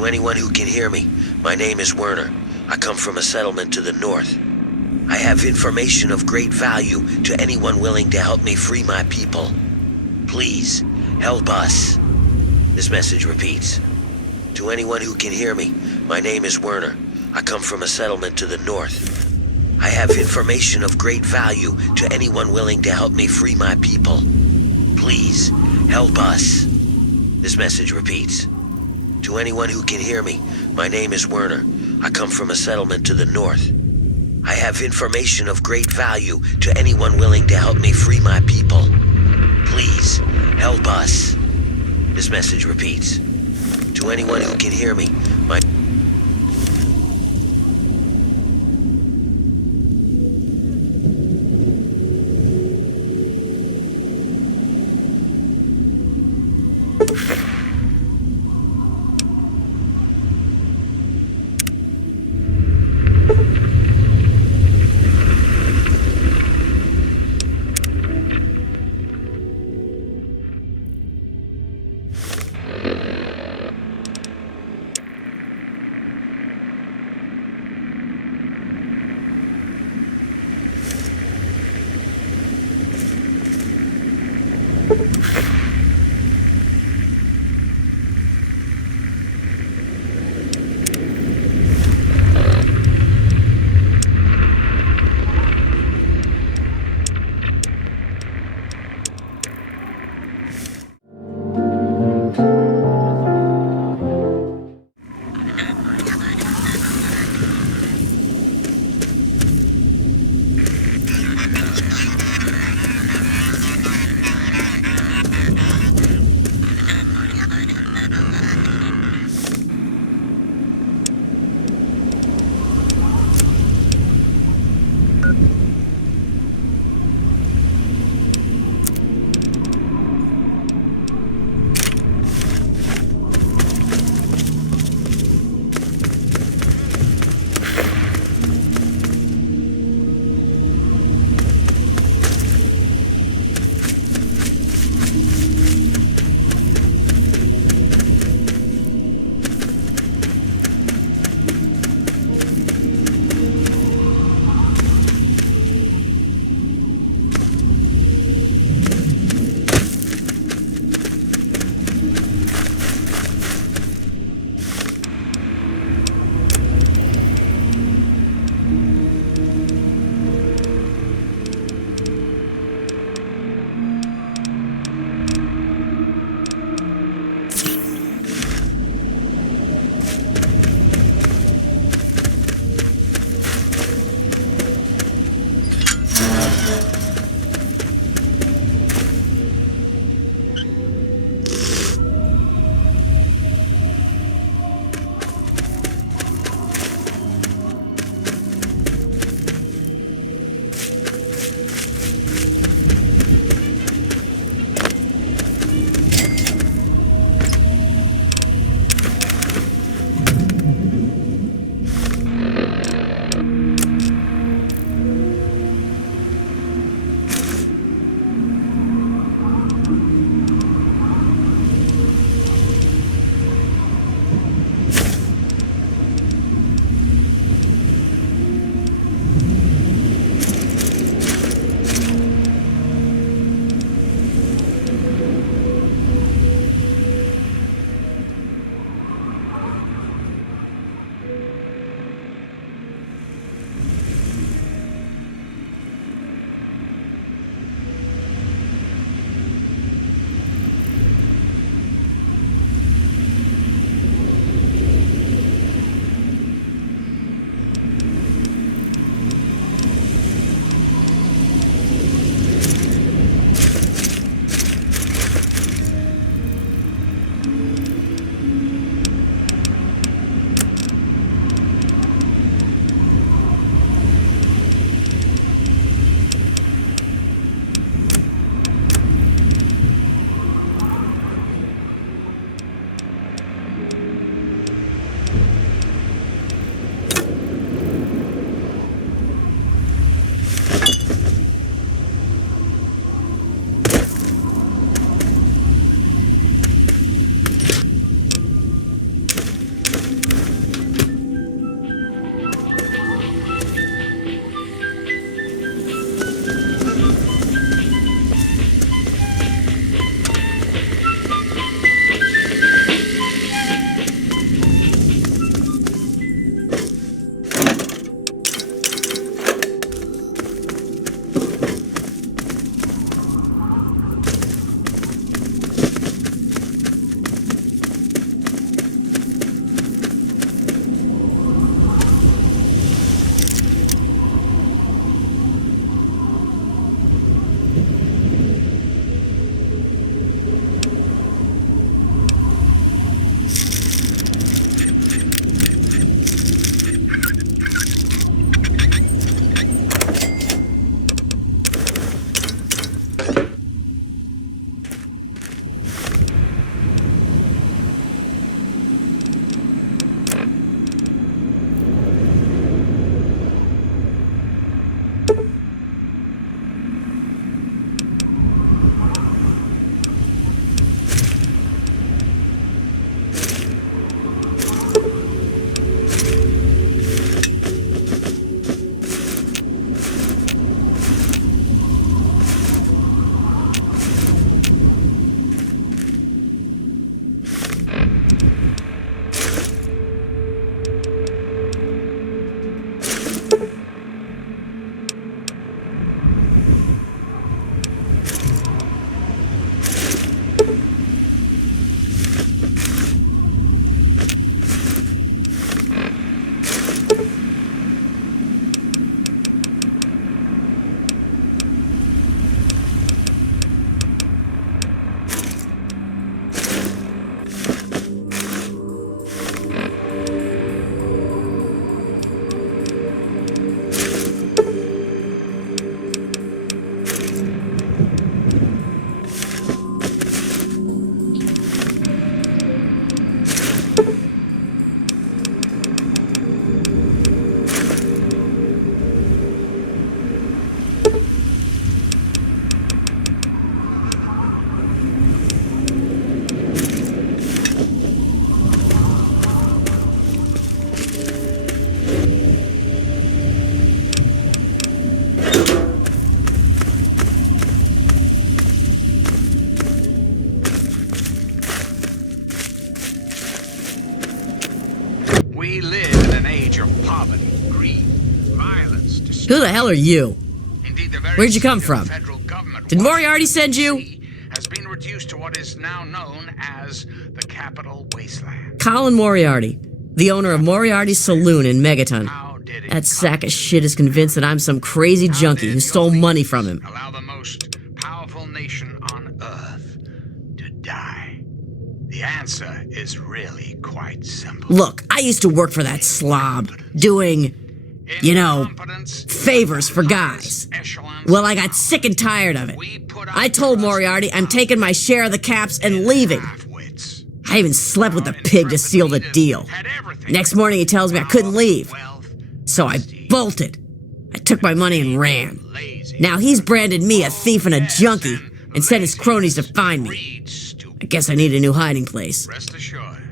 To anyone who can hear me, my name is Werner. I come from a settlement to the north. I have information of great value to anyone willing to help me free my people. Please, help us. This message repeats. To anyone who can hear me, my name is Werner. I come from a settlement to the north. I have information of great value to anyone willing to help me free my people. Please, help us. This message repeats. To anyone who can hear me, my name is Werner. I come from a settlement to the north. I have information of great value to anyone willing to help me free my people. Please, help us. This message repeats. To anyone who can hear me, my... greed, violence, Who the hell are you? Indeed, the very Where'd you come seat of from? federal government, Did Moriarty Washington, send you? D.C., has been reduced to what is now known as the Capital Wasteland. Colin Moriarty, the owner of Moriarty's Saloon in Megaton. How did it That sack of shit is convinced that I'm some crazy junkie who stole money from him. allow the most powerful nation on Earth to die? The answer is really quite simple. Look, I used to work for that slob, doing, you know, Incompetence, favors for guys. echelons Well, I got sick and tired of it. I told Moriarty I'm taking my share of the caps and leaving. half-wits. I even slept with the pig to seal the deal. Had everything. Next morning he tells me I couldn't leave. Wealth, So I bolted. I took my money and ran. lazy, Now he's branded me a thief and a junkie and sent his cronies to find me. greed, stupid. I guess I need a new hiding place. Rest assured,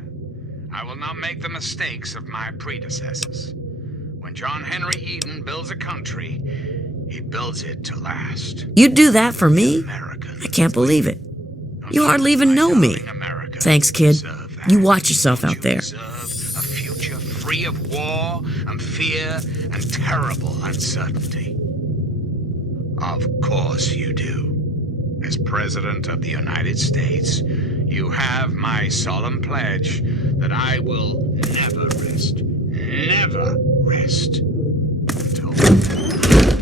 I will not make the mistakes of my predecessors. When John Henry Eden builds a country, he builds it to last. You'd do that for me? American. I can't believe it. You hardly even know me. Thanks, kid. You watch yourself out there. Deserve a future free of war and fear and terrible uncertainty. Of course you do. As President of the United States, you have my solemn pledge that I will never rest until...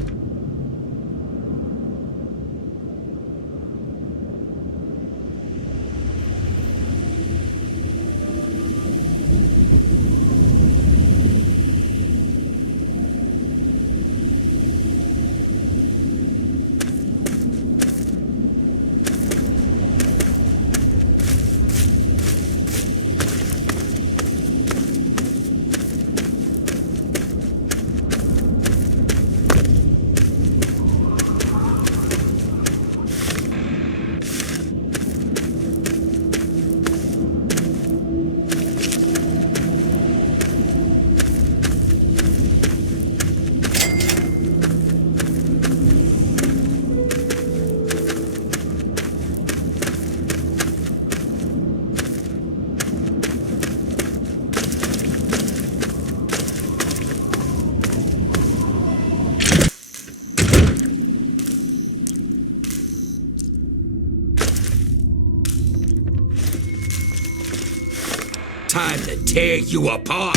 Time to tear you apart.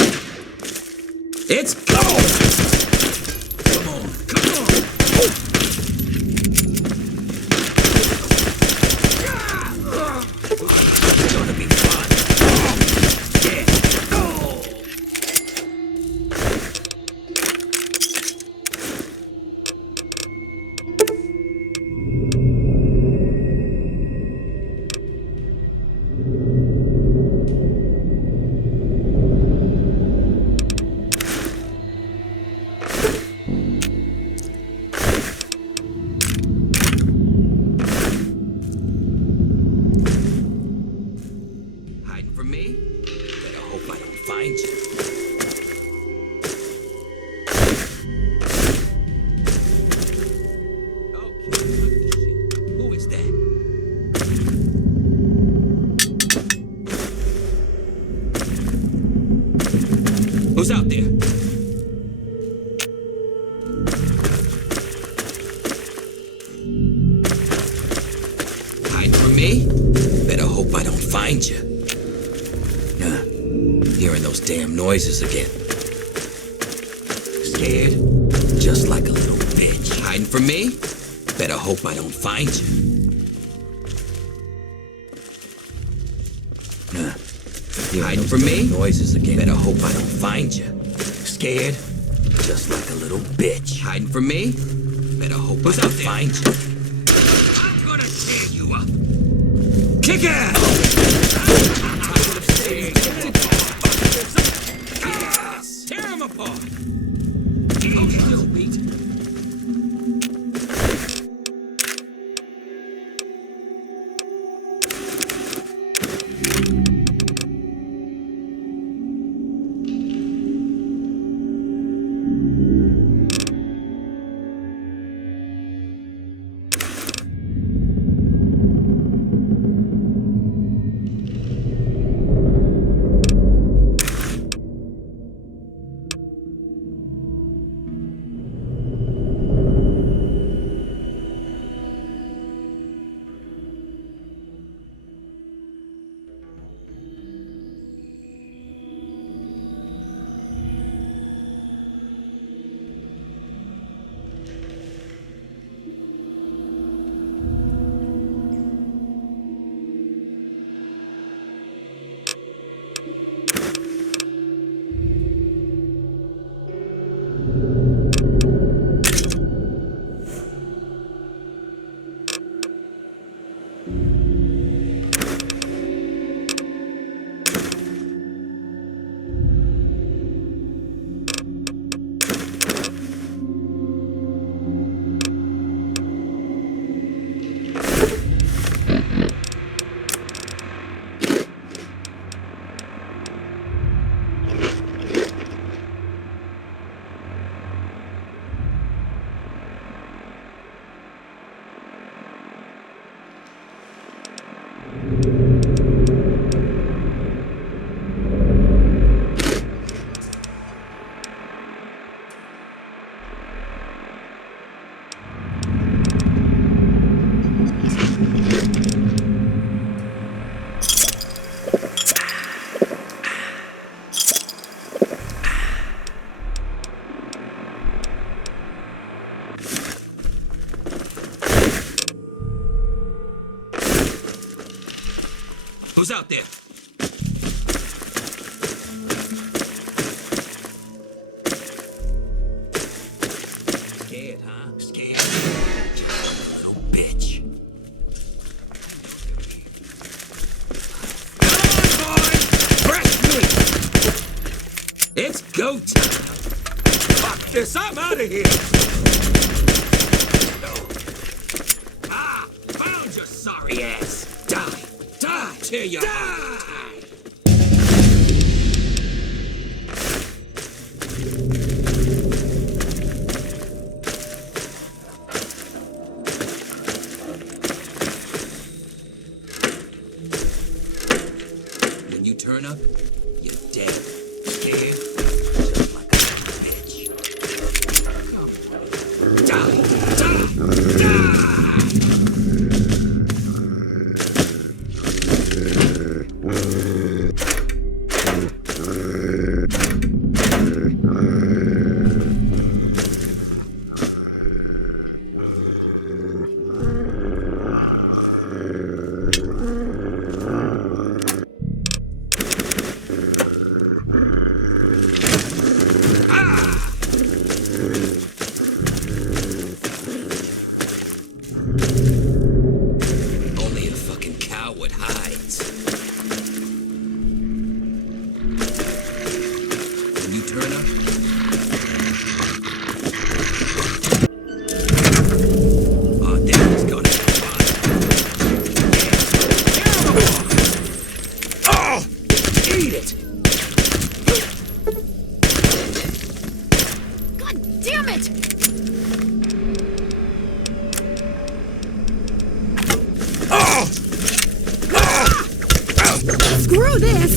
It's go! Come on, come on! It's gonna be fun. Yeah. Oh. Hiding from me? Better hope I don't find you. Okay, who is that? Who's out there? Hiding from me? Better hope I don't find you. Hearing those damn noises again. Scared? Just like a little bitch. Hiding from me? Better hope I don't find you. Hiding from me? Noises again. Better hope I don't find you. Scared? Just like a little bitch. Hiding from me? Better hope I don't find you. I'm gonna tear you up. Kick ass! Tear him apart! Okay, little beat. Who's out there? Scared, huh? Scared? Little bitch. Come on, boys! Press me! It's go time! Fuck this! I'm out of here! Ah! Found your sorry ass! Die! Die! Tear your heart! When you turn up, you're dead. Scared? Just like a bitch. Die! Die! Die! Only a fucking coward hides. When you turn up, oh, Daddy's gonna have fun. Oh, eat it. God damn it! Screw this!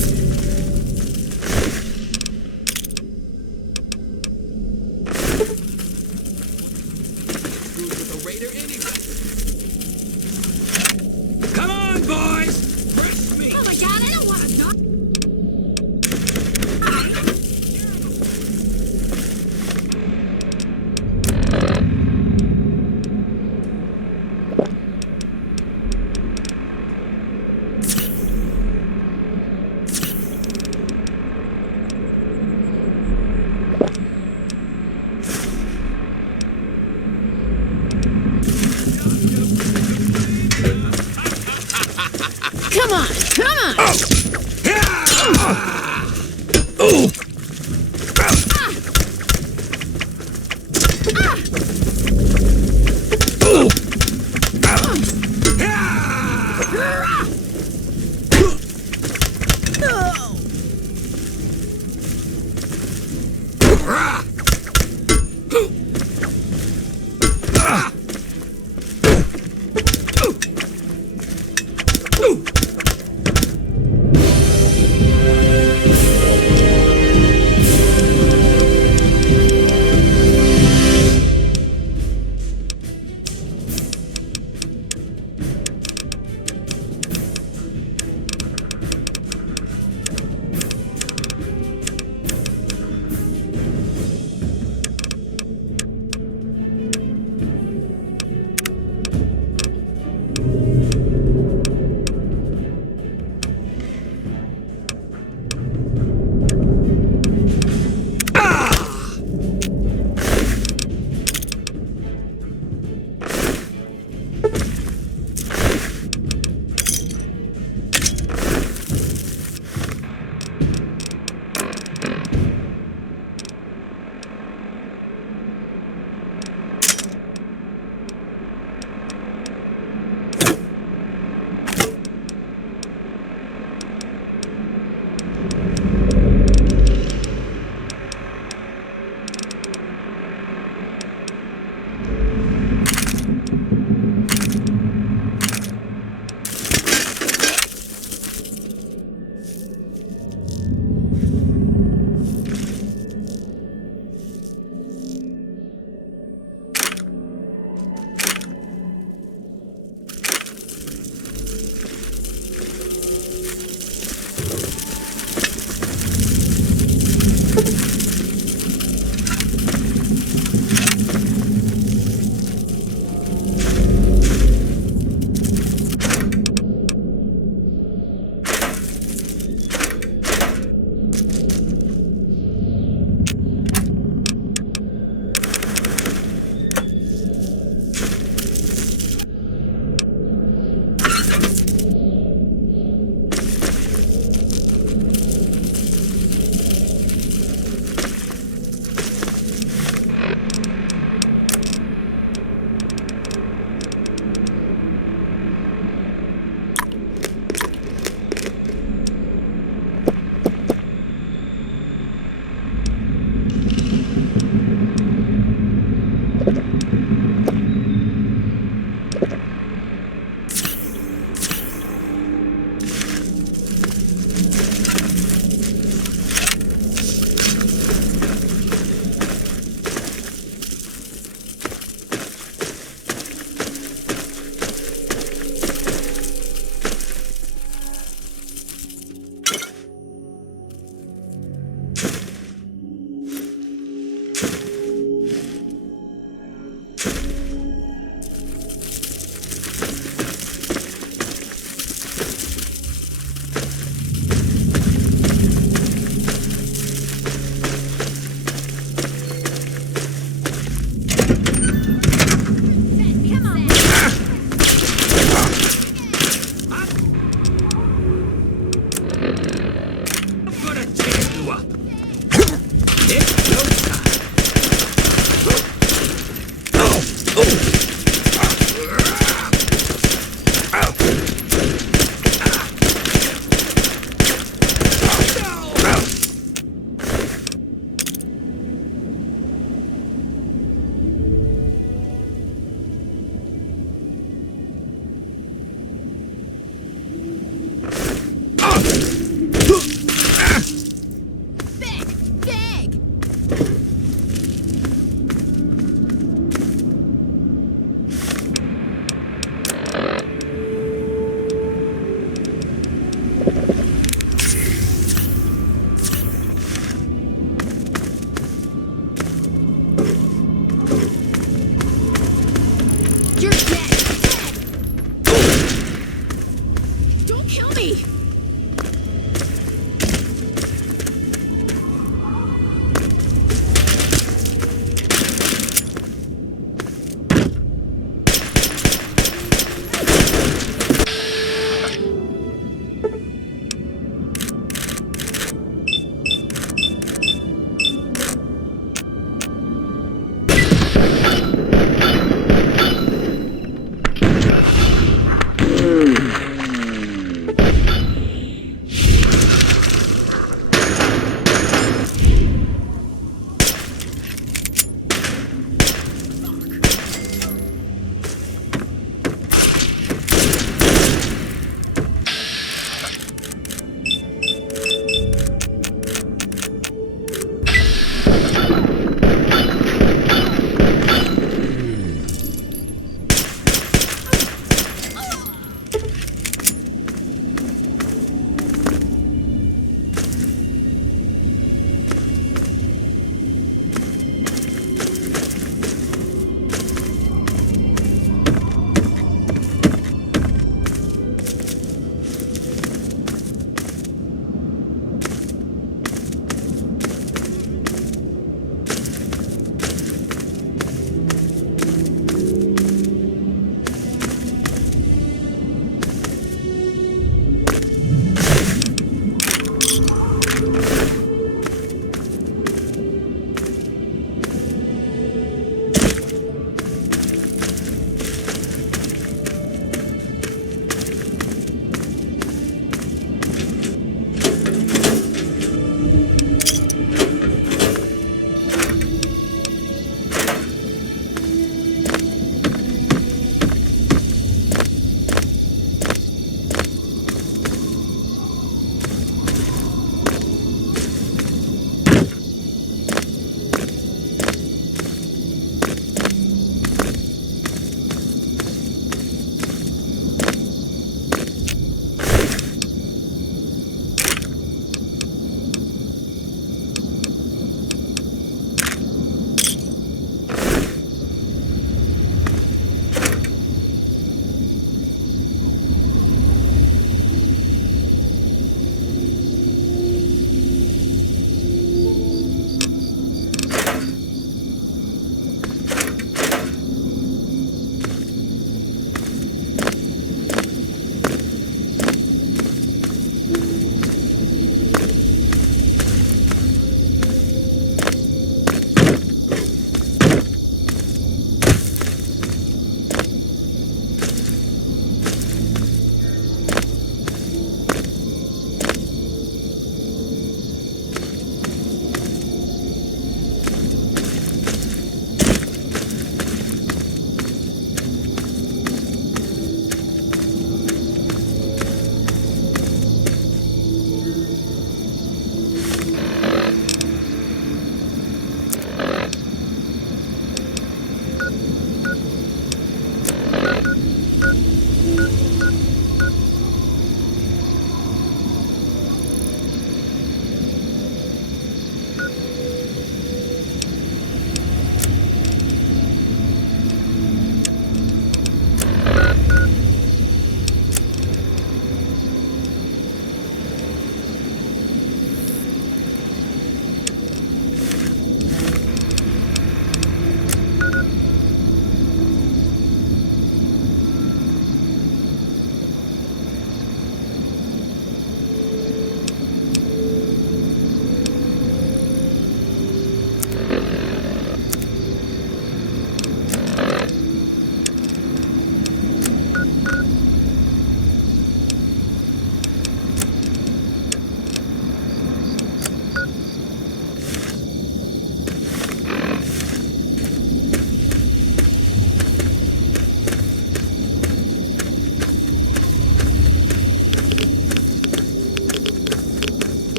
Screwed with a raider anyway. Come on, boys! Press me! Oh my god, I don't want to talk! Come on, come on!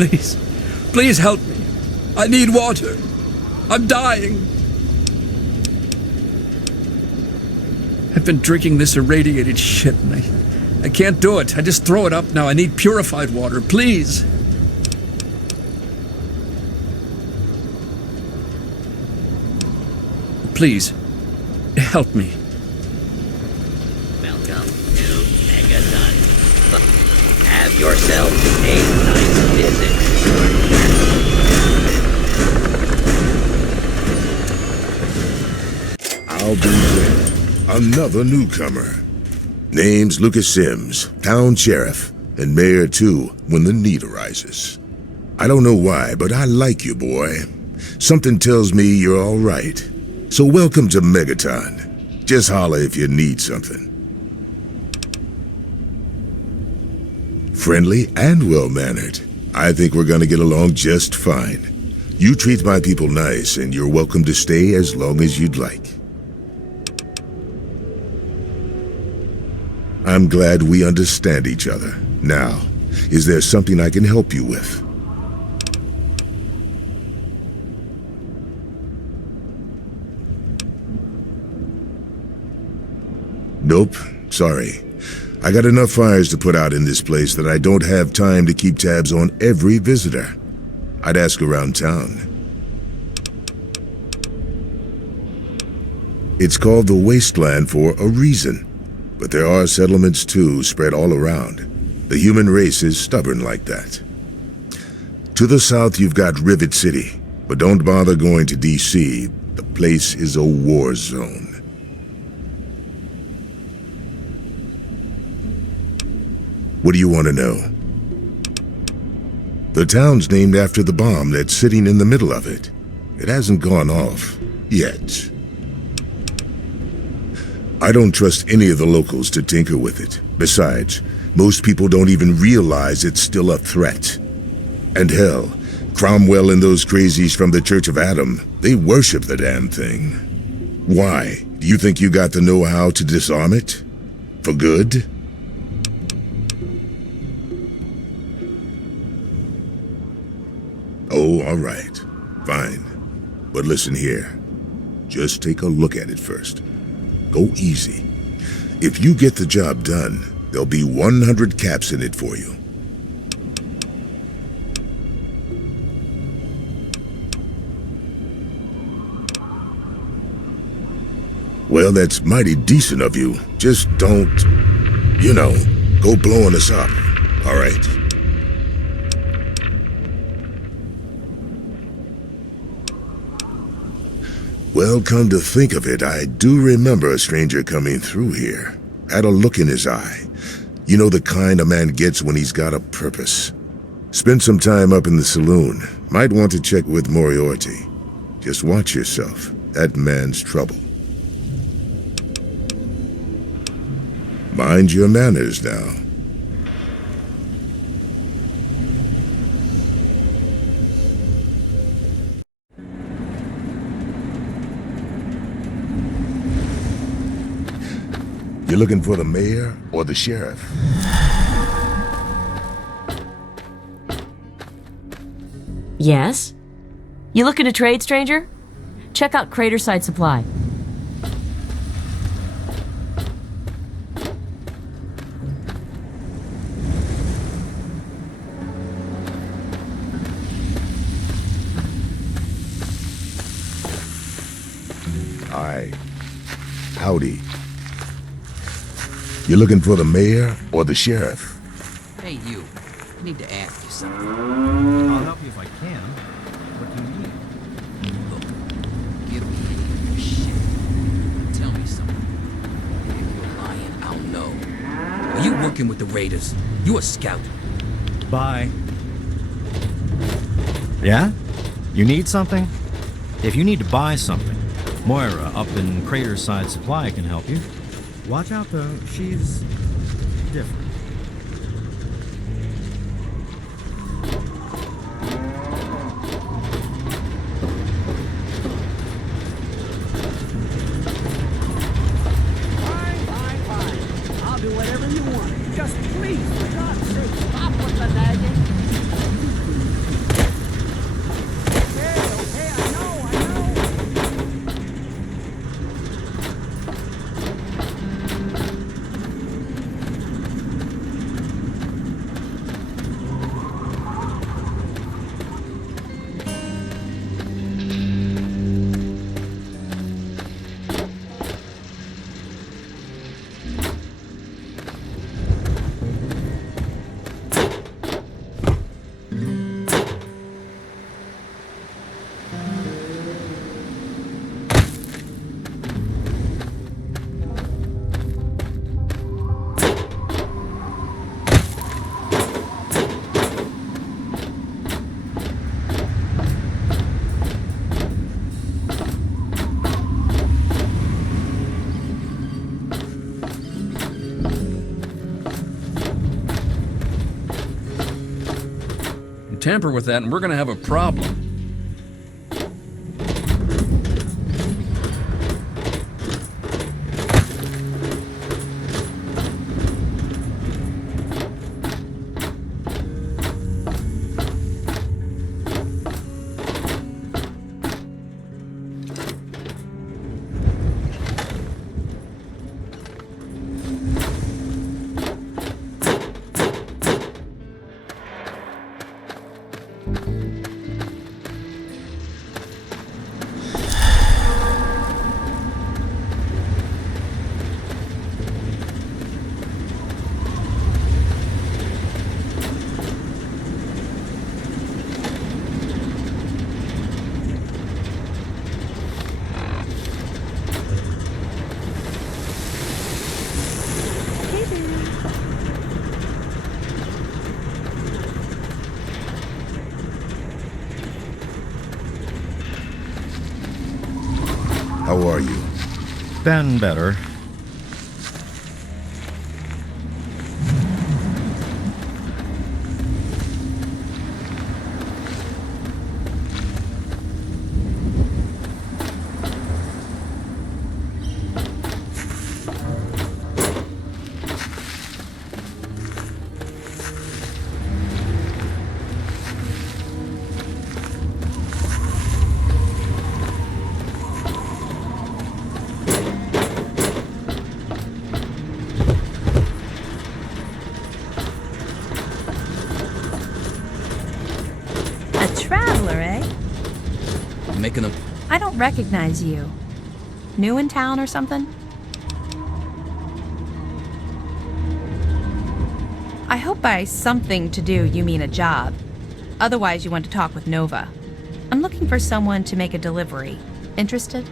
Please. Please help me. I need water. I'm dying. I've been drinking this irradiated shit and I can't do it. I just throw it up now. I need purified water, please. Please, help me. Welcome to Megaton. Have yourself a nice visit. I'll be there. Another newcomer. Name's Lucas Sims, town sheriff, and mayor too, when the need arises. I don't know why, but I like you, boy. Something tells me you're all right. So welcome to Megaton. Just holler if you need something. Friendly and well-mannered. I think we're gonna get along just fine. You treat my people nice, and you're welcome to stay as long as you'd like. I'm glad we understand each other. Now, is there something I can help you with? Nope, sorry. I got enough fires to put out in this place that I don't have time to keep tabs on every visitor. I'd ask around town. It's called the Wasteland for a reason. But there are settlements too, spread all around. The human race is stubborn like that. To the south you've got Rivet City, but don't bother going to DC. The place is a war zone. What do you want to know? The town's named after the bomb that's sitting in the middle of it. It hasn't gone off, yet. I don't trust any of the locals to tinker with it. Besides, most people don't even realize it's still a threat. And hell, Cromwell and those crazies from the Church of Adam, they worship the damn thing. Why? Do you think you got the know-how to disarm it? For good? Oh, all right. Fine. But listen here. Just take a look at it first. Go easy. If you get the job done, there'll be 100 caps in it for you. Well, that's mighty decent of you. Just don't, go blowing us up, all right? Well, come to think of it, I do remember a stranger coming through here. Had a look in his eye. You know the kind a man gets when he's got a purpose. Spent some time up in the saloon. Might want to check with Moriarty. Just watch yourself. That man's trouble. Mind your manners now. You looking for the mayor or the sheriff? Yes? You looking to trade, stranger? Check out Craterside Supply. Aye. Howdy. You looking for the mayor or the sheriff? Hey, you. I need to ask you something. I'll help you if I can. What do you need? Look, give me your shit. Tell me something. If you're lying, I'll know. Are you working with the Raiders? You a scout? Bye. Yeah? You need something? If you need to buy something, Moira up in Craterside Supply can help you. Watch out though, she's different. Fine. I'll do whatever you want. Just please, for God's sake, stop with the nagging. tamper with that and we're gonna have a problem. How are you? Been better. Making them. I don't recognize you. New in town or something? I hope by something to do you mean a job. Otherwise you want to talk with Nova. I'm looking for someone to make a delivery. Interested?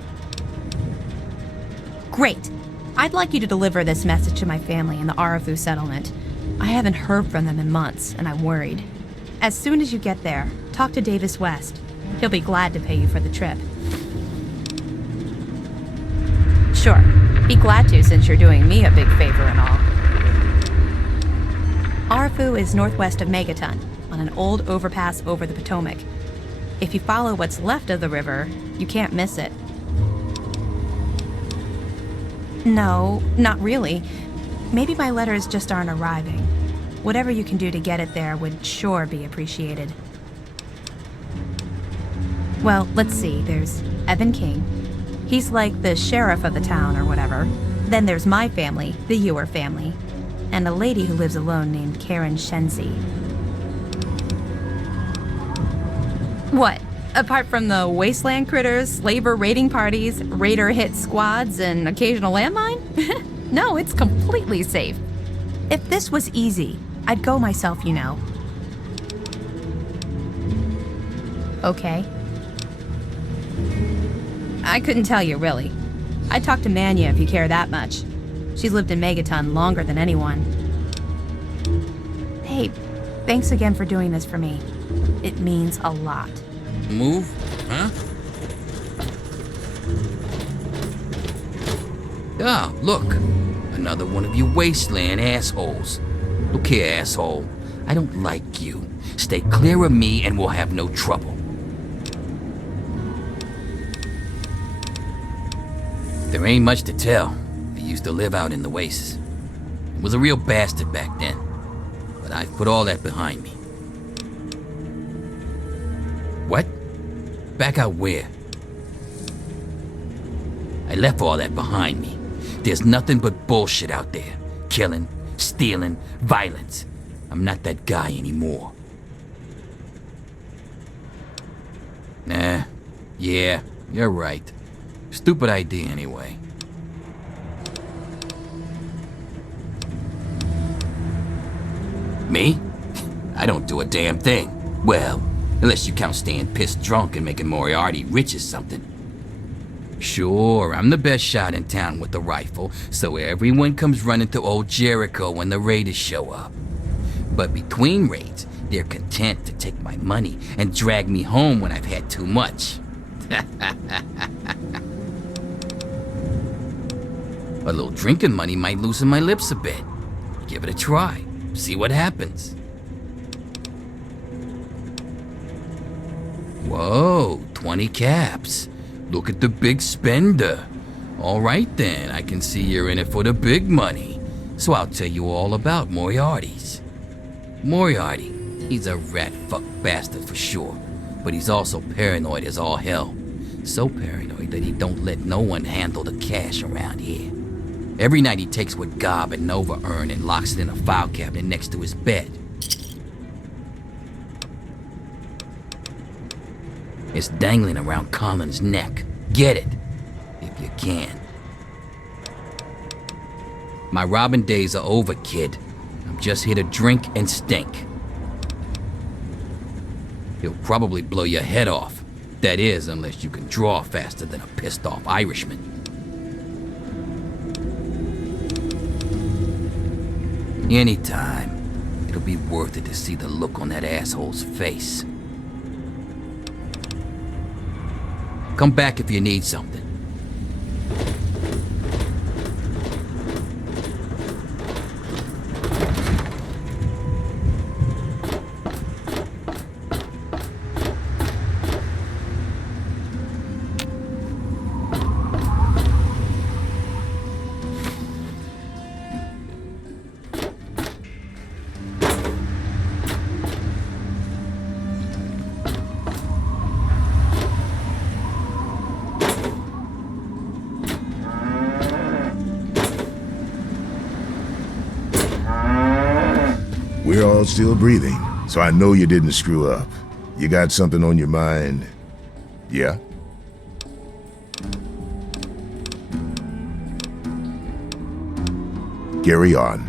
Great. I'd like you to deliver this message to my family in the Arafu settlement. I haven't heard from them in months, and I'm worried. As soon as you get there, talk to Davis West. He'll be glad to pay you for the trip. Sure. Be glad to, since you're doing me a big favor and all. Arafu is northwest of Megaton, on an old overpass over the Potomac. If you follow what's left of the river, you can't miss it. No, not really. Maybe my letters just aren't arriving. Whatever you can do to get it there would sure be appreciated. Well, let's see. There's Evan King. He's like the sheriff of the town or whatever. Then there's my family, the Ewer family, and a lady who lives alone named Karen Shenzi. What? Apart from the wasteland critters, slaver raiding parties, raider hit squads, and occasional landmine? No, it's completely safe. If this was easy, I'd go myself, you know. Okay. I couldn't tell you, really. I'd talk to Manya if you care that much. She's lived in Megaton longer than anyone. Hey, thanks again for doing this for me. It means a lot. Move? Huh? Ah, look. Another one of you wasteland assholes. Look here, asshole. I don't like you. Stay clear of me and we'll have no trouble. There ain't much to tell. I used to live out in the wastes. Was a real bastard back then. But I've put all that behind me. What? Back out where? I left all that behind me. There's nothing but bullshit out there. Killing, stealing, violence. I'm not that guy anymore. Nah, yeah, you're right. Stupid idea anyway. Me? I don't do a damn thing. Well, unless you count staying pissed drunk and making Moriarty rich or something. Sure, I'm the best shot in town with the rifle, so everyone comes running to old Jericho when the raiders show up. But between raids, they're content to take my money and drag me home when I've had too much. A little drinking money might loosen my lips a bit. Give it a try. See what happens. Whoa, 20 caps. Look at the big spender. All right then, I can see you're in it for the big money. So I'll tell you all about Moriarty's. Moriarty, he's a rat-fuck bastard for sure, but he's also paranoid as all hell. So paranoid that he don't let no one handle the cash around here. Every night he takes what Gob and Nova earn and locks it in a file cabinet next to his bed. It's dangling around Colin's neck. Get it, if you can. My robbing days are over, kid. I'm just here to drink and stink. He'll probably blow your head off. That is, unless you can draw faster than a pissed-off Irishman. Anytime, it'll be worth it to see the look on that asshole's face. Come back if you need something. We're all still breathing, so I know you didn't screw up. You got something on your mind? Yeah? Carry on.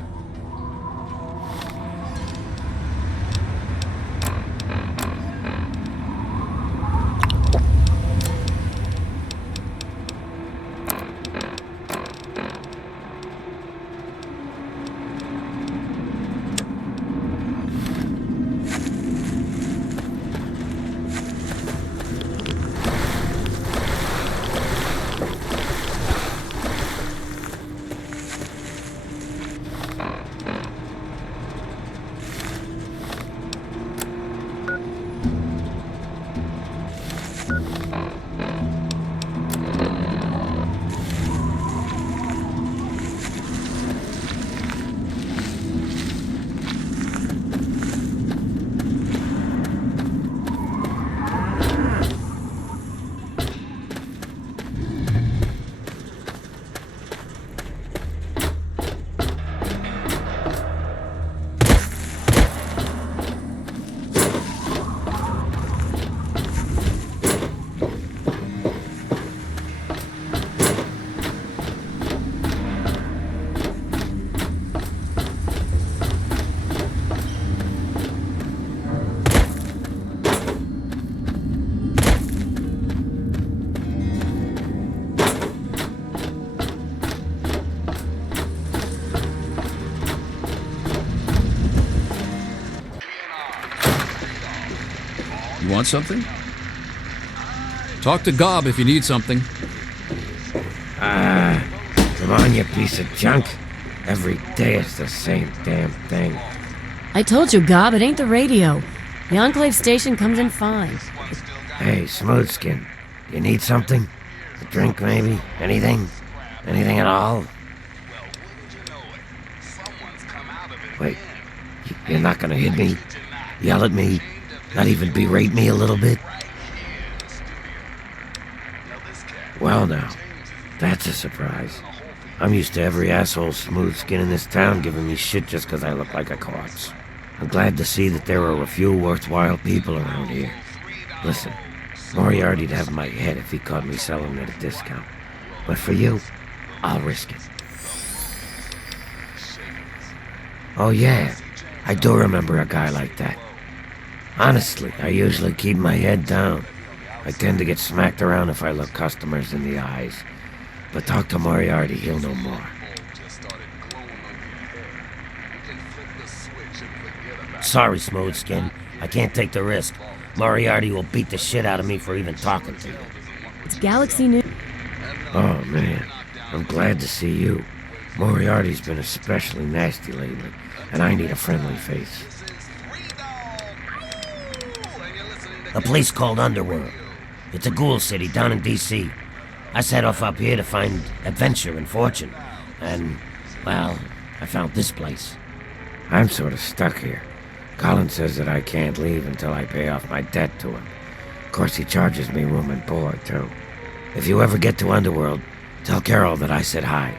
You want something? Talk to Gob if you need something. Come on, you piece of junk. Every day it's the same damn thing. I told you, Gob, it ain't the radio. The Enclave station comes in fine. Hey, Smoothskin, you need something? A drink, maybe? Anything? Anything at all? Wait, you're not gonna hit me? Yell at me? Not even berate me a little bit? Well now, that's a surprise. I'm used to every asshole Smoothskin in this town giving me shit just because I look like a corpse. I'm glad to see that there are a few worthwhile people around here. Listen, Moriarty'd have my head if he caught me selling at a discount. But for you, I'll risk it. Oh yeah, I do remember a guy like that. Honestly, I usually keep my head down. I tend to get smacked around if I look customers in the eyes. But talk to Moriarty, he'll know more. Sorry, Smoothskin. I can't take the risk. Moriarty will beat the shit out of me for even talking to you. It's Galaxy News. Oh, man. I'm glad to see you. Moriarty's been especially nasty lately, and I need a friendly face. A place called Underworld. It's a ghoul city down in D.C. I set off up here to find adventure and fortune. And, well, I found this place. I'm sort of stuck here. Colin says that I can't leave until I pay off my debt to him. Of course, he charges me room and board, too. If you ever get to Underworld, tell Carol that I said hi.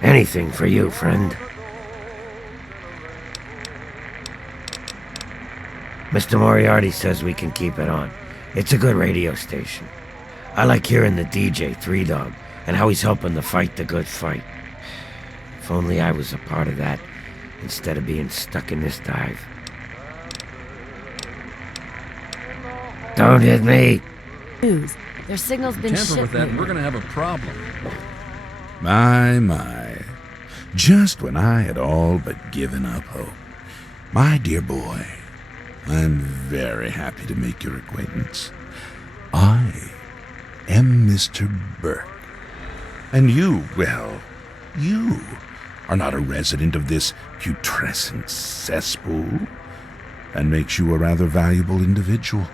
Anything for you, friend. Mr. Moriarty says we can keep it on. It's a good radio station. I like hearing the DJ, Three Dog, and how he's helping to fight the good fight. If only I was a part of that, instead of being stuck in this dive. Don't hit me! News. Their signal's been Tamper with that, shifting. and we're gonna have a problem. My. Just when I had all but given up hope. My dear boy, I'm very happy to make your acquaintance. I am Mr. Burke. And you, well, you are not a resident of this putrescent cesspool. And makes you a rather valuable individual.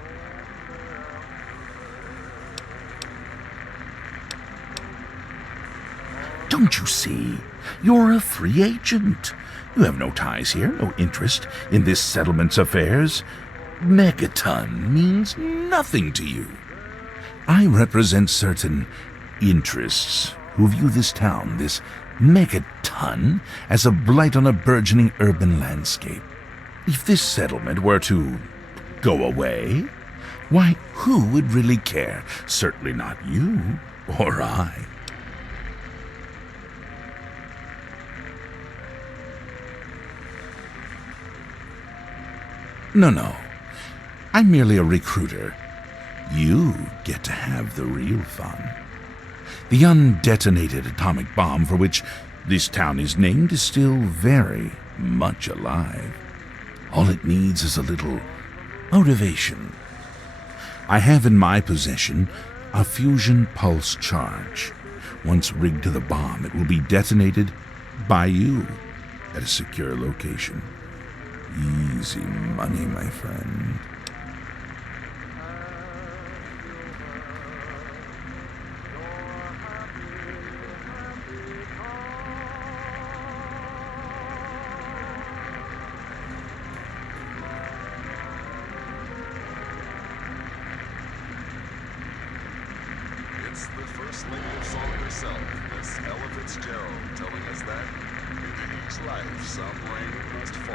Don't you see? You're a free agent. You have no ties here, no interest in this settlement's affairs. Megaton means nothing to you. I represent certain interests who view this town, this Megaton, as a blight on a burgeoning urban landscape. If this settlement were to go away, why, who would really care? Certainly not you or I. No. I'm merely a recruiter. You get to have the real fun. The undetonated atomic bomb for which this town is named is still very much alive. All it needs is a little motivation. I have in my possession a fusion pulse charge. Once rigged to the bomb, it will be detonated by you at a secure location. Easy money, my friend. It's the First Lady of Song herself, Miss Ella Fitzgerald, telling us that into each life some rain must fall.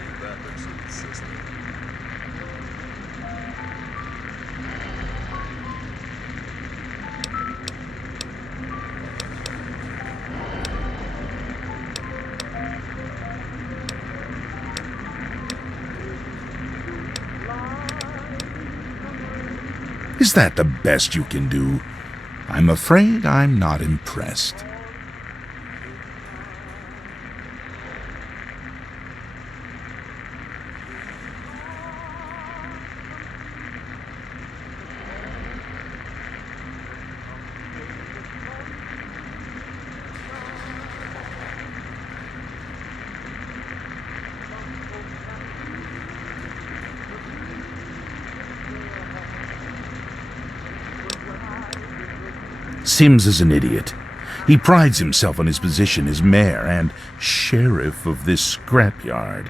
Leave that to truth, sister. Is that the best you can do? I'm afraid I'm not impressed. Sims is an idiot. He prides himself on his position as mayor and sheriff of this scrapyard.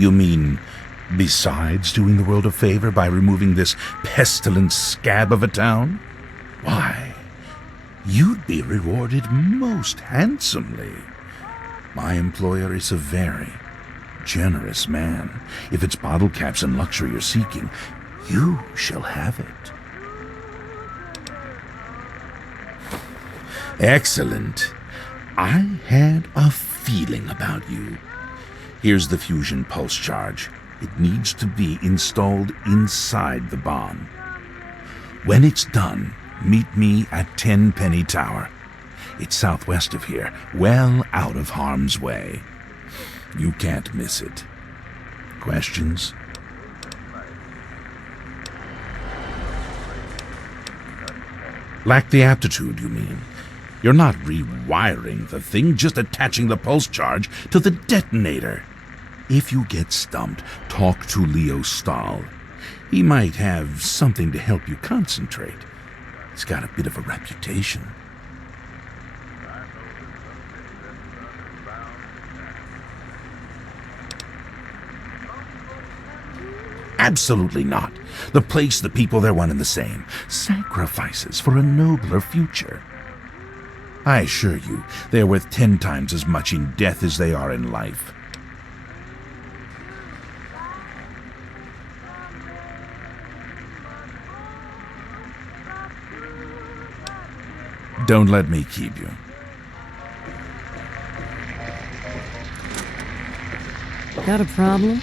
You mean, besides doing the world a favor by removing this pestilent scab of a town? Why, you'd be rewarded most handsomely. My employer is a very generous man. If it's bottle caps and luxury you're seeking, you shall have it. Excellent. I had a feeling about you. Here's the fusion pulse charge. It needs to be installed inside the bomb. When it's done, meet me at Tenpenny Tower. It's southwest of here, well out of harm's way. You can't miss it. Questions? Lack the aptitude, you mean? You're not rewiring the thing, just attaching the pulse charge to the detonator. If you get stumped, talk to Leo Stahl. He might have something to help you concentrate. He's got a bit of a reputation. Absolutely not. The place, the people, they're one and the same. Sacrifices for a nobler future. I assure you, they're worth 10 times as much in death as they are in life. Don't let me keep you. Got a problem?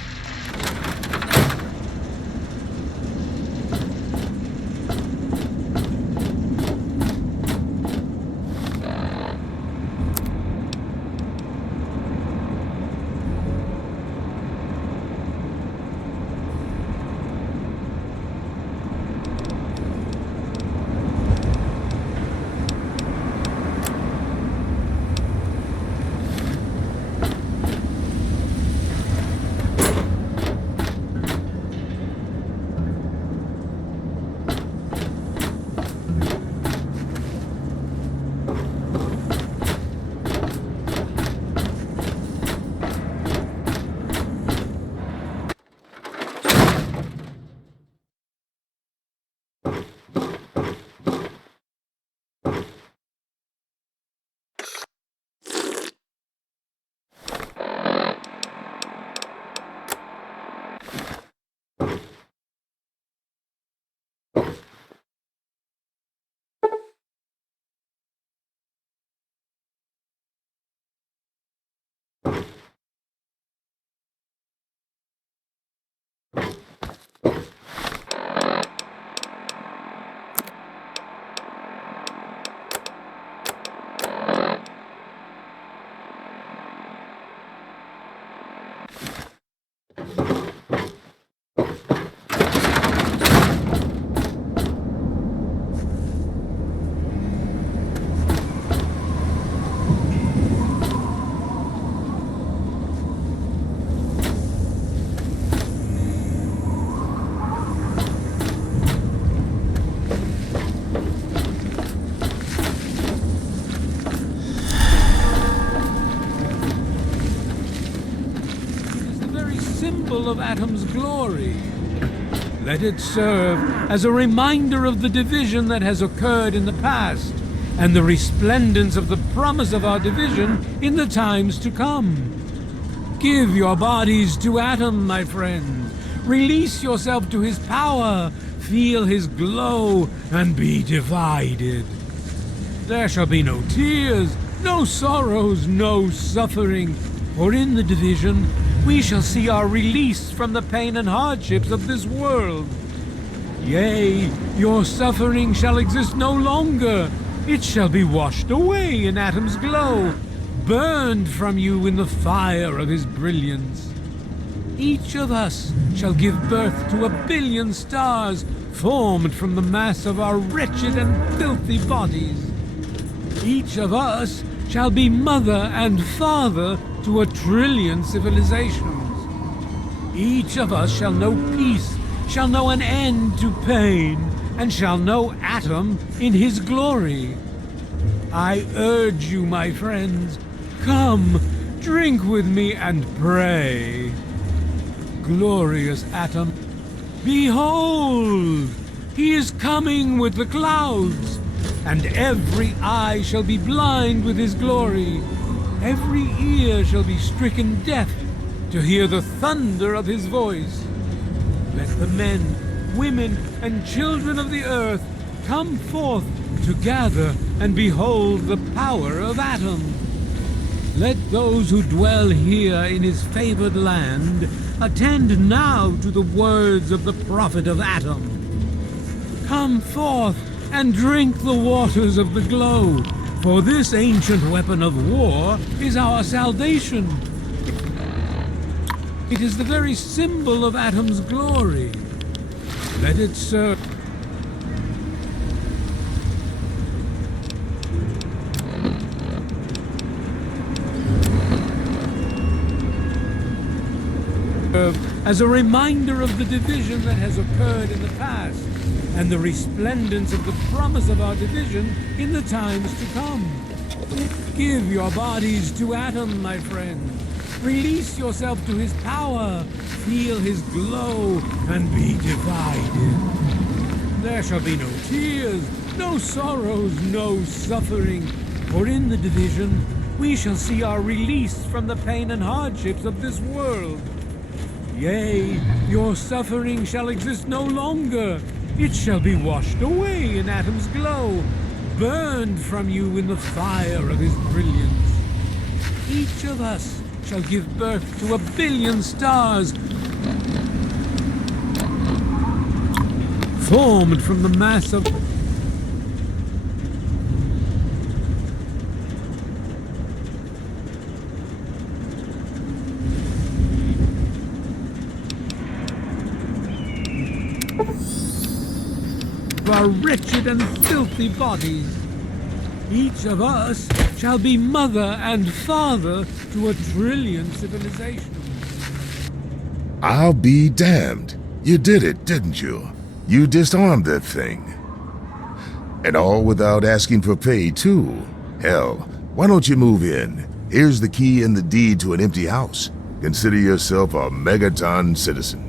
Of Atom's glory. Let it serve as a reminder of the division that has occurred in the past and the resplendence of the promise of our division in the times to come. Give your bodies to Atom, my friends. Release yourself to his power. Feel his glow and be divided. There shall be no tears, no sorrows, no suffering, for in the division we shall see our release from the pain and hardships of this world. Yea, your suffering shall exist no longer. It shall be washed away in Atom's glow, burned from you in the fire of his brilliance. Each of us shall give birth to 1 billion stars formed from the mass of our wretched and filthy bodies. Each of us shall be mother and father to 1 trillion civilizations. Each of us shall know peace, shall know an end to pain, and shall know Atom in his glory. I urge you, my friends, come, drink with me and pray. Glorious Atom, behold, he is coming with the clouds, and every eye shall be blind with his glory. Every ear shall be stricken deaf to hear the thunder of his voice. Let the men, women, and children of the earth come forth to gather and behold the power of Atom. Let those who dwell here in his favored land attend now to the words of the prophet of Atom. Come forth and drink the waters of the glow, for this ancient weapon of war is our salvation. It is the very symbol of Atom's glory. Let it serve. As a reminder of the division that has occurred in the past, and the resplendence of the promise of our division in the times to come. Give your bodies to Atom, my friend. Release yourself to his power, feel his glow, and be divided. There shall be no tears, no sorrows, no suffering, for in the division we shall see our release from the pain and hardships of this world. Yea, your suffering shall exist no longer. It shall be washed away in Atom's glow, burned from you in the fire of his brilliance. Each of us shall give birth to 1 billion stars, formed from the mass of our wretched and filthy bodies. Each of us shall be mother and father to 1 trillion civilizations. I'll be damned. You did it, didn't you? You disarmed that thing. And all without asking for pay, too. Hell, why don't you move in? Here's the key and the deed to an empty house. Consider yourself a Megaton citizen.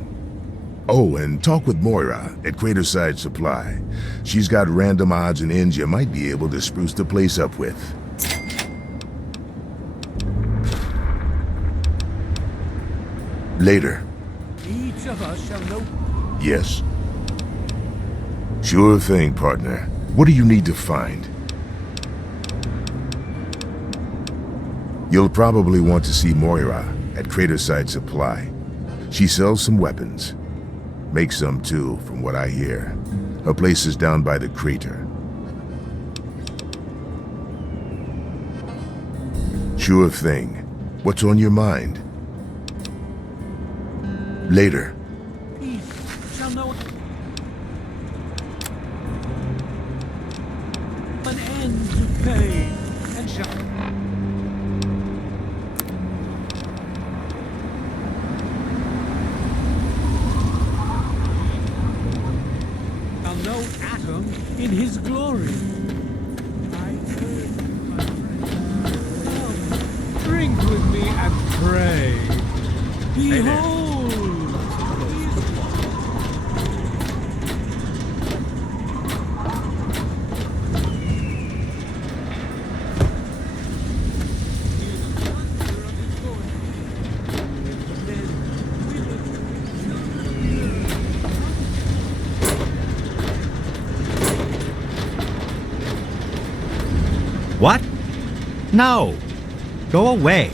Oh, and talk with Moira at Craterside Supply. She's got random odds and ends you might be able to spruce the place up with. Later. Each of us shall know. Yes. Sure thing, partner. What do you need to find? You'll probably want to see Moira at Craterside Supply. She sells some weapons. Makes some too, from what I hear. Her place is down by the crater. Sure thing. What's on your mind? Later. Peace shall know an end to pain and shall. In his glory. I turn, my friend. Come, drink with me and pray. Behold! What? No! Go away!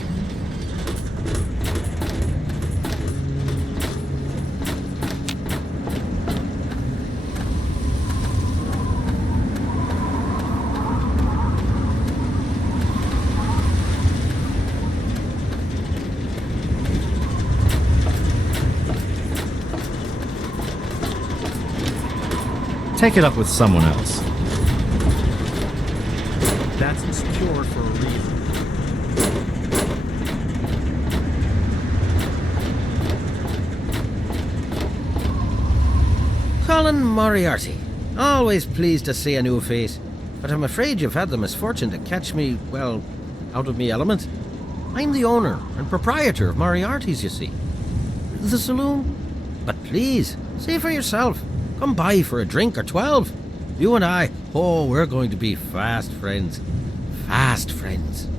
Take it up with someone else. That's secured for a reason. Colin Moriarty. Always pleased to see a new face. But I'm afraid you've had the misfortune to catch me, well, out of me element. I'm the owner and proprietor of Moriarty's, you see. The saloon. But please, see for yourself. Come by for a drink or 12. You and I, oh, we're going to be fast friends. Fast friends.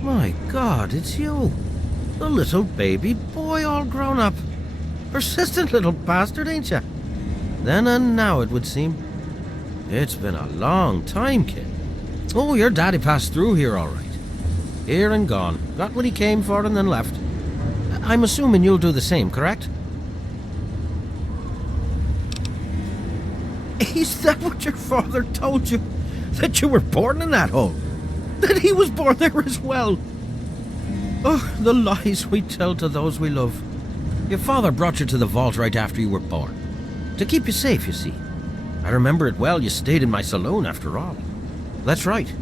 My God, it's you. The little baby boy all grown up. Persistent little bastard, ain't you? Then and now, it would seem. It's been a long time, kid. Oh, your daddy passed through here all right. Here and gone. Got what he came for and then left. I'm assuming you'll do the same, correct? Is that what your father told you? That you were born in that hole? That he was born there as well? Oh, the lies we tell to those we love. Your father brought you to the vault right after you were born. To keep you safe, you see. I remember it well, you stayed in my saloon after all. That's right.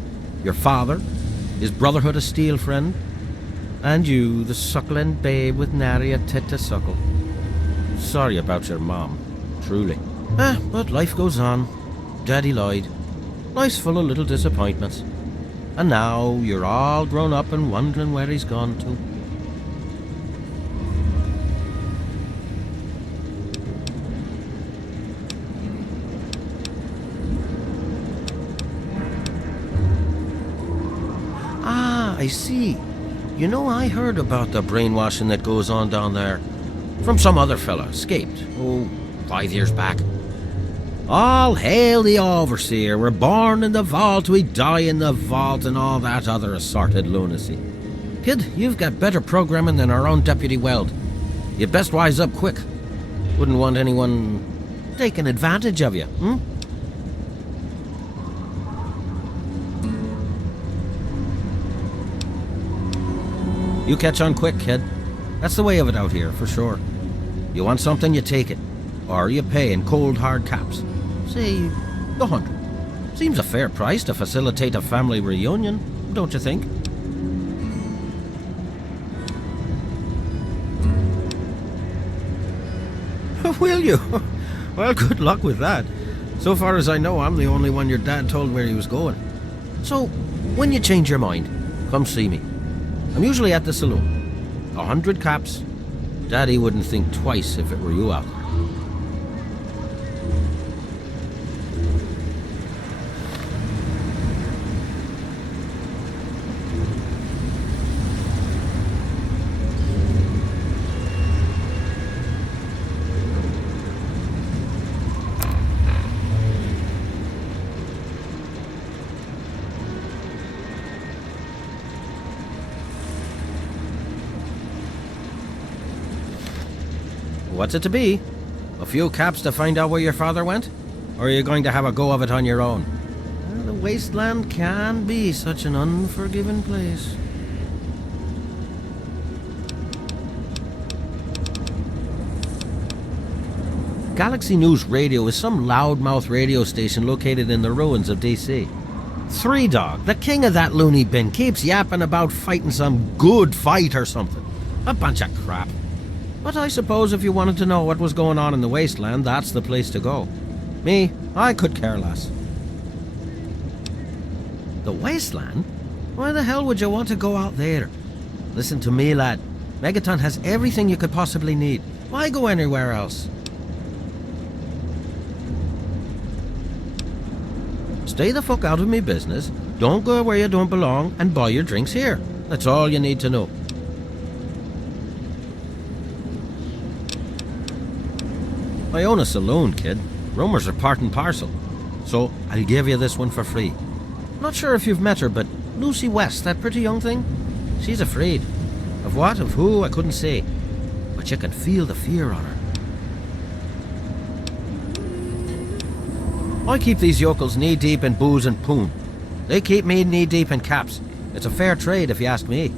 Your father, his Brotherhood of Steel friend, and you, the suckling babe with nary a tit to suckle. Sorry about your mom, truly. But life goes on. Daddy lied. Life's full of little disappointments. And now you're all grown up and wondering where he's gone to. Ah, I see. You know, I heard about the brainwashing that goes on down there. From some other fella, escaped, 5 years back. All hail the overseer, we're born in the vault, we die in the vault, and all that other assorted lunacy. Kid, you've got better programming than our own Deputy Weld. You'd best wise up quick. Wouldn't want anyone taking advantage of you, You catch on quick, kid. That's the way of it out here, for sure. You want something, you take it. Or you pay in cold, hard caps. Say, 100. Seems a fair price to facilitate a family reunion, don't you think? Will you? Well, good luck with that. So far as I know, I'm the only one your dad told where he was going. So, when you change your mind, come see me. I'm usually at the saloon. 100 caps. Daddy wouldn't think twice if it were you out there. What's it to be? A few caps to find out where your father went? Or are you going to have a go of it on your own? Well, the wasteland can be such an unforgiving place. Galaxy News Radio is some loudmouth radio station located in the ruins of DC. Three Dog, the king of that loony bin, keeps yapping about fighting some good fight or something. A bunch of crap. But I suppose if you wanted to know what was going on in the wasteland, that's the place to go. Me, I could care less. The wasteland? Why the hell would you want to go out there? Listen to me, lad. Megaton has everything you could possibly need. Why go anywhere else? Stay the fuck out of me business, don't go where you don't belong, and buy your drinks here. That's all you need to know. I own a saloon, kid. Rumors are part and parcel. So, I'll give you this one for free. Not sure if you've met her, but Lucy West, that pretty young thing? She's afraid. Of what, of who, I couldn't say. But you can feel the fear on her. I keep these yokels knee-deep in booze and poon. They keep me knee-deep in caps. It's a fair trade, if you ask me.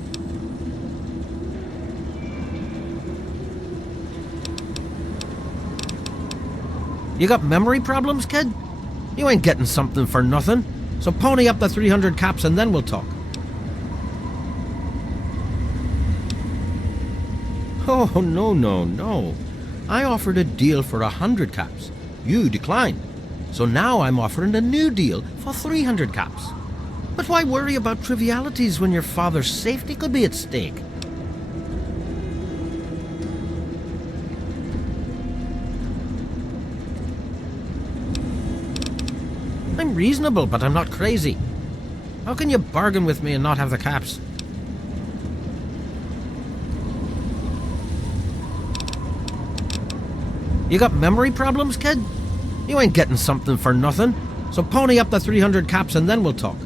You got memory problems, kid? You ain't getting something for nothing. So pony up the 300 caps and then we'll talk. Oh, no. I offered a deal for 100 caps. You declined. So now I'm offering a new deal for 300 caps. But why worry about trivialities when your father's safety could be at stake? I'm reasonable, but I'm not crazy. How can you bargain with me and not have the caps? You got memory problems, kid? You ain't getting something for nothing. So pony up the 300 caps and then we'll talk.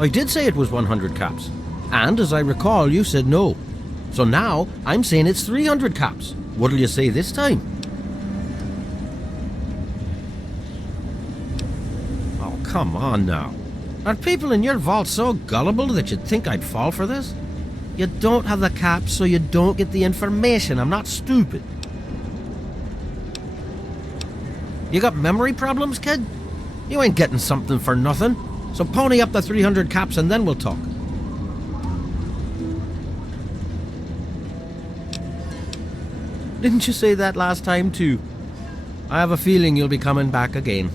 I did say it was 100 caps. And as I recall, you said no. So now I'm saying it's 300 caps. What'll you say this time? come on now. Are people in your vault so gullible that you'd think I'd fall for this? You don't have the cap, so you don't get the information. I'm not stupid. You got memory problems, kid? You ain't getting something for nothing. So pony up the 300 caps and then we'll talk. Didn't you say that last time, too? I have a feeling you'll be coming back again.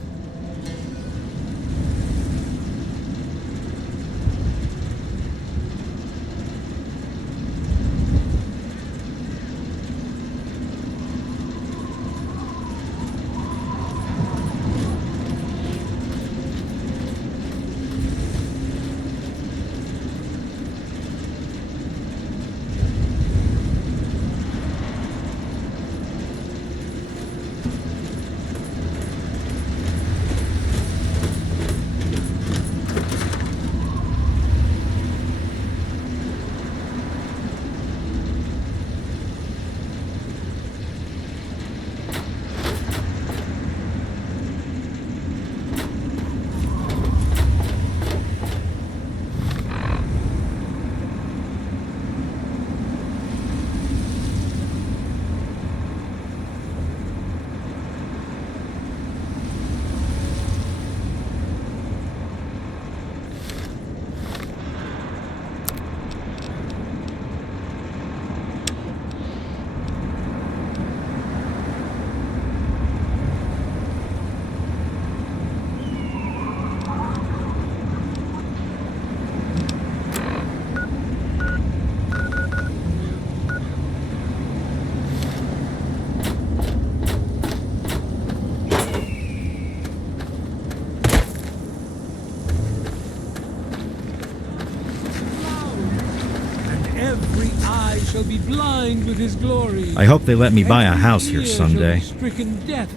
Shall be blind with his glory. I hope they let me buy a house here someday. Stricken death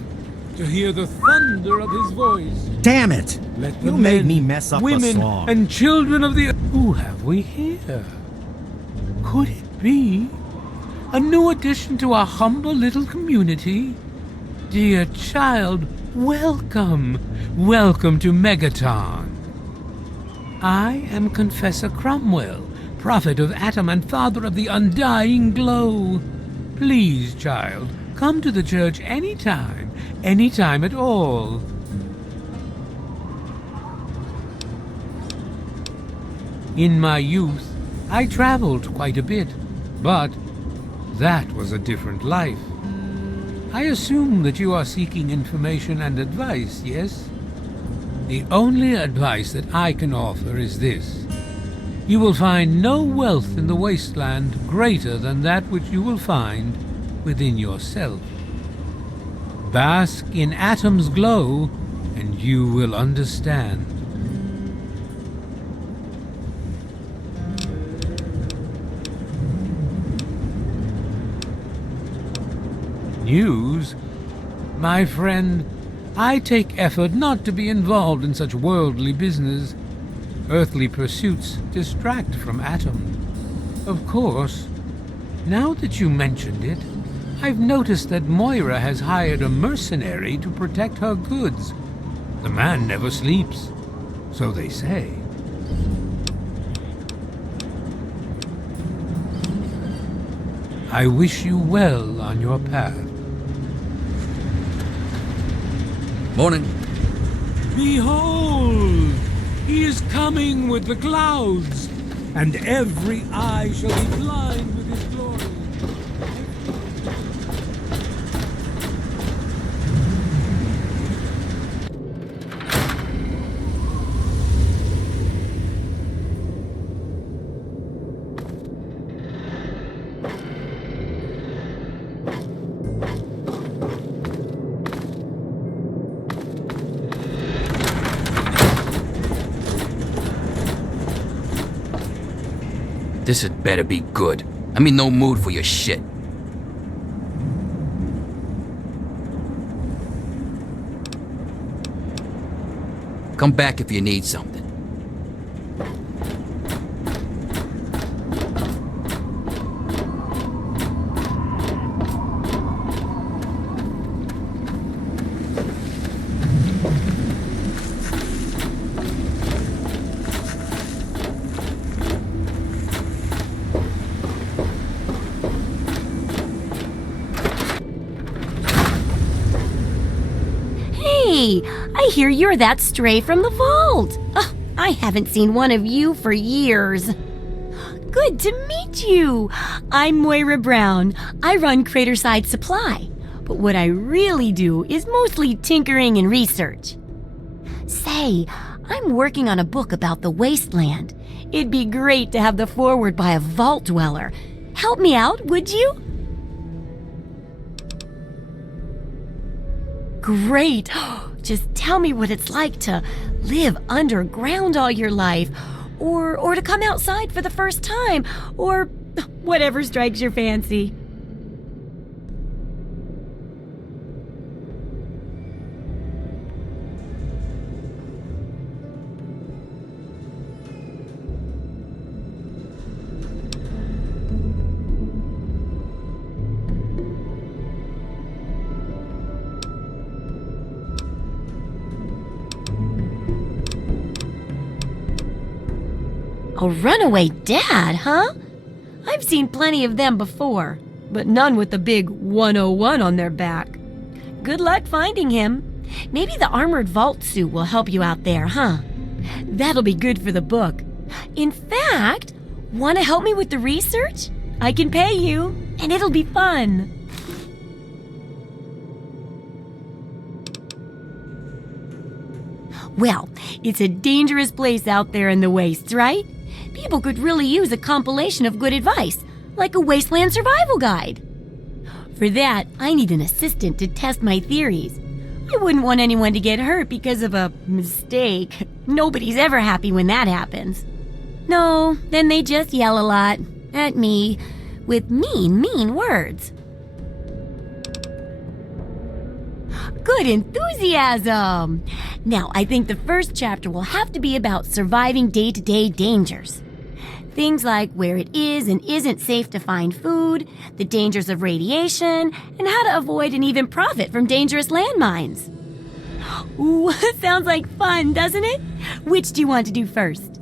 to hear the thunder of his voice. Damn it! Let You made me mess up a women, song. and children of the... Who have we here? Could it be a new addition to our humble little community? Dear child, welcome. Welcome to Megaton. I am Confessor Cromwell, prophet of Atom and father of the undying glow. Please, child, come to the church anytime at all. In my youth, I traveled quite a bit, but that was a different life. I assume that you are seeking information and advice, yes? The only advice that I can offer is this. You will find no wealth in the wasteland greater than that which you will find within yourself. Bask in Atom's glow, and you will understand. News? My friend, I take effort not to be involved in such worldly business. Earthly pursuits distract from Atom. Of course, now that you mentioned it, I've noticed that Moira has hired a mercenary to protect her goods. The man never sleeps, so they say. I wish you well on your path. Morning. Behold! He is coming with the clouds, and every eye shall be blind with his glory. This had better be good. I'm in no mood for your shit. Come back if you need something. Hey, I hear you're that stray from the vault. I haven't seen one of you for years. Good to meet you. I'm Moira Brown. I run Craterside Supply. But what I really do is mostly tinkering and research. Say, I'm working on a book about the wasteland. It'd be great to have the foreword by a vault dweller. Help me out, would you? Great. Just tell me what it's like to live underground all your life, or to come outside for the first time, or whatever strikes your fancy. A runaway dad, huh? I've seen plenty of them before, but none with the big 101 on their back. Good luck finding him. Maybe the armored vault suit will help you out there, huh? That'll be good for the book. In fact, want to help me with the research? I can pay you, and it'll be fun. Well, it's a dangerous place out there in the wastes, right? People could really use a compilation of good advice, like a wasteland survival guide. For that, I need an assistant to test my theories. I wouldn't want anyone to get hurt because of a mistake. Nobody's ever happy when that happens. No, then they just yell a lot at me with mean words. Good enthusiasm! Now, I think the first chapter will have to be about surviving day-to-day dangers. Things like where it is and isn't safe to find food, the dangers of radiation, and how to avoid and even profit from dangerous landmines. Ooh, sounds like fun, doesn't it? Which do you want to do first?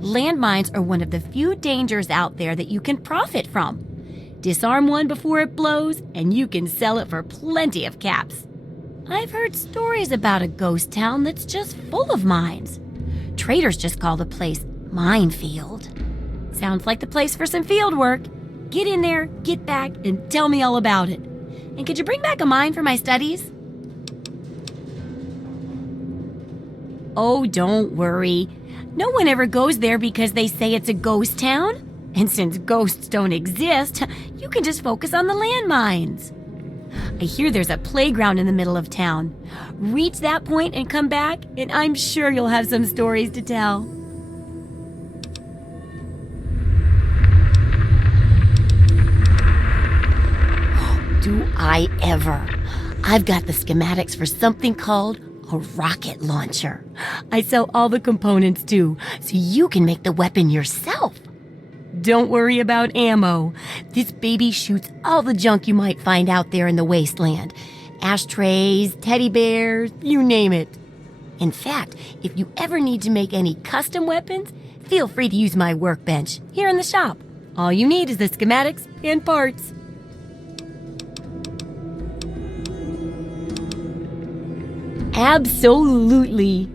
Landmines are one of the few dangers out there that you can profit from. Disarm one before it blows, and you can sell it for plenty of caps. I've heard stories about a ghost town that's just full of mines. Traders just call the place Minefield. Sounds like the place for some field work. Get in there, get back, and tell me all about it. And could you bring back a mine for my studies? Oh, don't worry. No one ever goes there because they say it's a ghost town. And since ghosts don't exist, you can just focus on the landmines. I hear there's a playground in the middle of town. Reach that point and come back, and I'm sure you'll have some stories to tell. Do I ever? I've got the schematics for something called a rocket launcher. I sell all the components too, so you can make the weapon yourself. Don't worry about ammo. This baby shoots all the junk you might find out there in the wasteland. Ashtrays, teddy bears, you name it. In fact, if you ever need to make any custom weapons, feel free to use my workbench here in the shop. All you need is the schematics and parts. Absolutely.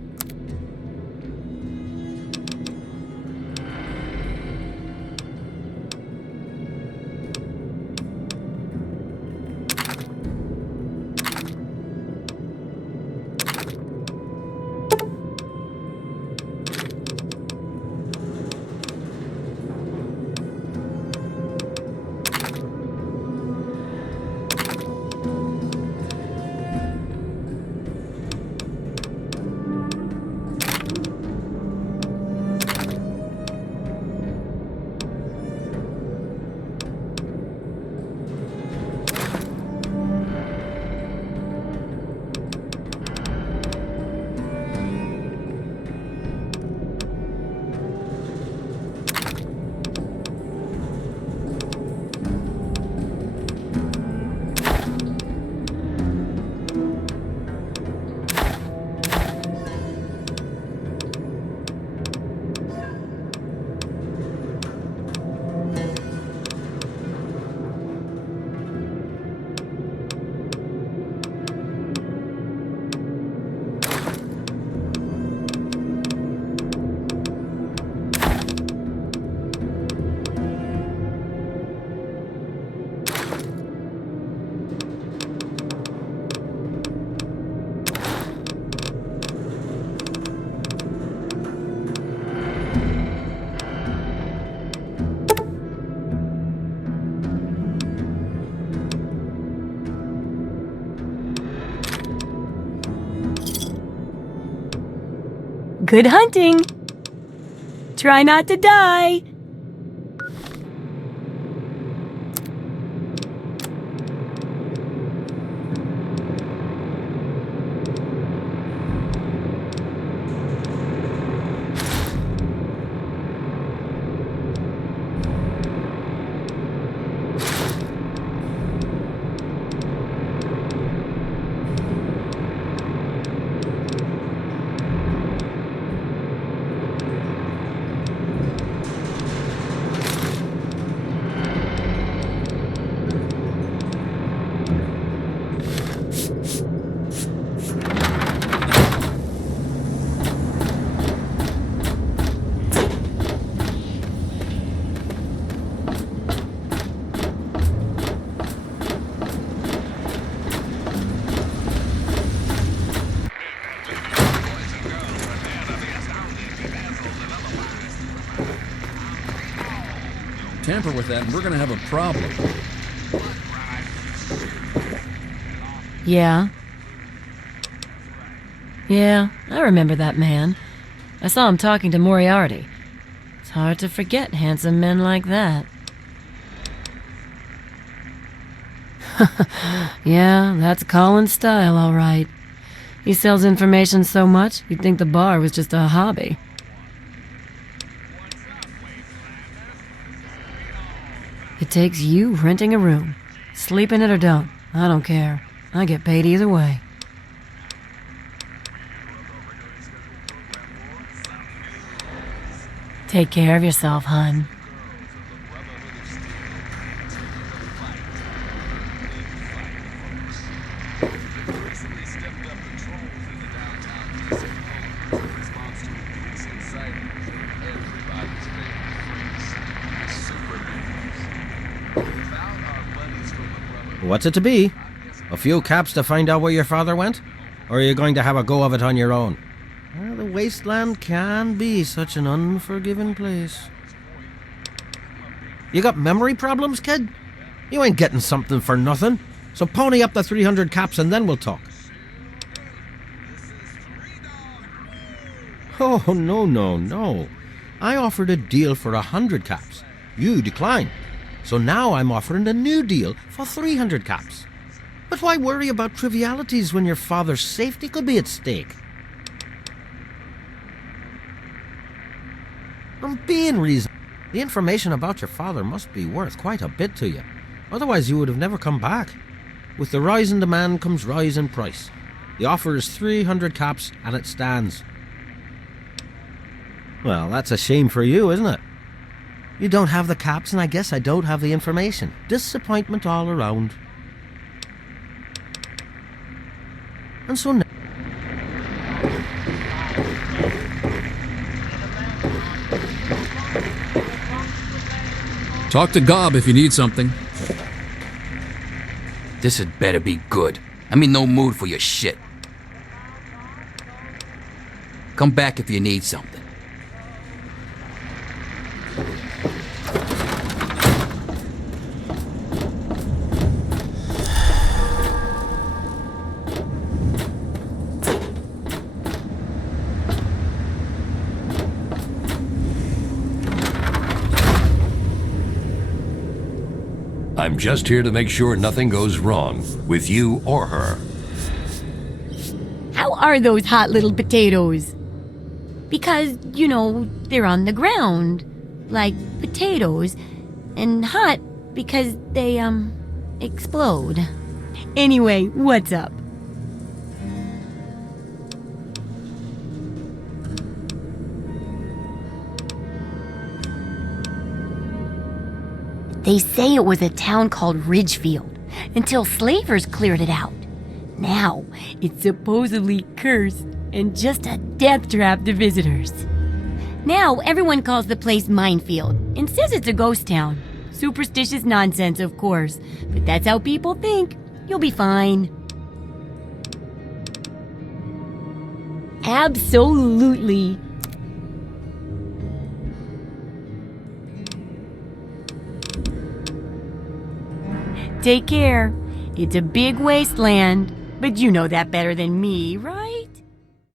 Good hunting. Try not to die. Tamper with that and we're gonna have a problem. Yeah. Yeah, I remember that man. I saw him talking to Moriarty. It's hard to forget handsome men like that. Yeah, that's Colin's style, all right. He sells information so much, you'd think the bar was just a hobby. It takes you renting a room. Sleep in it or don't. I don't care. I get paid either way. Take care of yourself, hun. What's it to be? A few caps to find out where your father went? Or are you going to have a go of it on your own? Well, the wasteland can be such an unforgiving place. You got memory problems, kid? You ain't getting something for nothing. So pony up the 300 caps and then we'll talk. Oh, no. I offered a deal for 100 caps. You declined. So now I'm offering a new deal for 300 caps. But why worry about trivialities when your father's safety could be at stake? I'm being reasonable. The information about your father must be worth quite a bit to you. Otherwise you would have never come back. With the rise in demand comes rise in price. The offer is 300 caps and it stands. Well, that's a shame for you, isn't it? You don't have the caps, and I guess I don't have the information. Disappointment all around. And so now... Talk to Gob if you need something. This had better be good. I'm in no mood for your shit. Come back if you need something. I'm just here to make sure nothing goes wrong with you or her. How are those hot little potatoes? Because, you know, they're on the ground, like potatoes, and hot because they, explode. Anyway, what's up? They say it was a town called Ridgefield, until slavers cleared it out. Now, it's supposedly cursed and just a death trap to visitors. Now, everyone calls the place Minefield and says it's a ghost town. Superstitious nonsense, of course, but that's how people think. You'll be fine. Absolutely. Take care. It's a big wasteland, but you know that better than me, right?